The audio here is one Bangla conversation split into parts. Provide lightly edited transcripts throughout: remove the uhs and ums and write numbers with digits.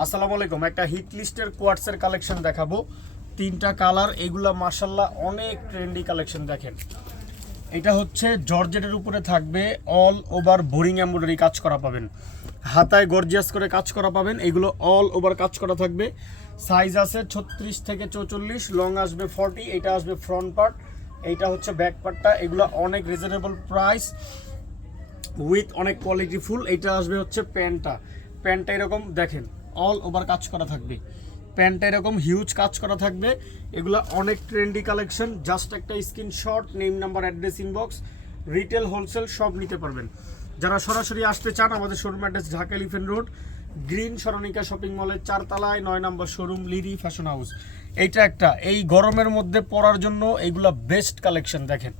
আসসালামু আলাইকুম। একটা হিট লিস্টের কোয়ার্টসের কালেকশন দেখাবো, তিনটা কালার। এগুলা মাশাল্লাহ অনেক ট্রেন্ডি কালেকশন। দেখেন, এটা হচ্ছে জর্জেটের উপরে থাকবে, অল ওভার বোরিং এমব্রয়ডারি কাজ করা পাবেন, হাতায় গর্জিয়াস করে কাজ করা পাবেন। এগুলো অল ওভার কাজ করা থাকবে। সাইজ আছে 36 থেকে 44, লং আসবে 40। এটা আসবে ফ্রন্ট পার্ট, এইটা হচ্ছে ব্যাক পার্টটা। এগুলো অনেক রিজনেবল প্রাইস উইথ অনেক কোয়ালিটিফুল। এটা আসবে হচ্ছে প্যান্টটা এরকম দেখেন, অল ওভার কাজ করা থাকবে। প্যান্টটা এরকম হিউজ কাজ করা থাকবে। এগুলো অনেক ট্রেন্ডি কালেকশন। জাস্ট একটা screenshot, name number address inbox, retail wholesale সব নিতে পারবেন। যারা সরাসরি আসতে চান, আমাদের showroom address Dhaka elephant road, green সরণিকা শপিং মলের 4 তলায় 9 নম্বর শোরুম, লিরি ফ্যাশন হাউস। এইটা একটা এই গরমের মধ্যে পরার জন্য এইগুলা বেস্ট কালেকশন। দেখেন,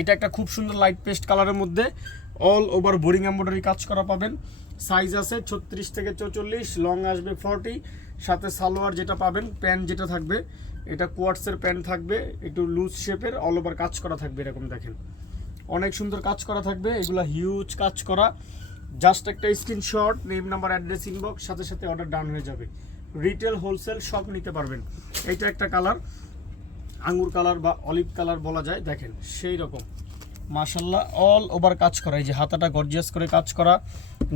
এটা একটা খুব সুন্দর লাইট পেস্ট কালারের মধ্যে অল ওভার বোরিং এমব্রয়ডারি কাজ করা পাবেন। সাইজ আছে 36 থেকে 44, লং আসবে 40। সাথে সালোয়ার যেটা পাবেন, প্যান্ট যেটা থাকবে, এটা কোয়ার্টসের প্যান্ট থাকবে, একটু লুজ শেপের, অল ওভার কাজ করা থাকবে। এরকম দেখেন, অনেক সুন্দর কাজ করা থাকবে। এগুলা হিউজ কাজ করা। জাস্ট একটা screenshot, name number address inbox, সাথে সাথে অর্ডার ডান হয়ে যাবে। রিটেল হোলসেল সব নিতে পারবেন। এইটা একটা কালার, আঙ্গুর কালার বা অলিভ কালার বলা যায়। দেখেন সেই রকম মাশাল্লাহ অল ওভার কাজ করা। এই যে হাতাটা গর্জিয়াস করে কাজ করা,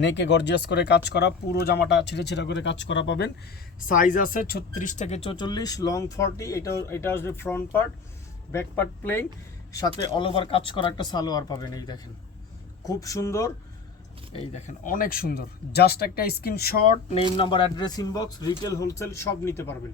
নেকে গর্জিয়াস করে কাজ করা, পুরো জামাটা ছিঁড়ে ছিঁড়ে করে কাজ করা পাবেন। সাইজ আছে 36 থেকে 44, লং 40। এটা আসবে front part, back part plain, সাথে অল ওভার কাজ করা একটা সালোয়ার পাবেন। এই দেখেন খুব সুন্দর, এই দেখেন অনেক সুন্দর। জাস্ট একটা screenshot, name number address inbox, retail wholesale সব নিতে পারবেন।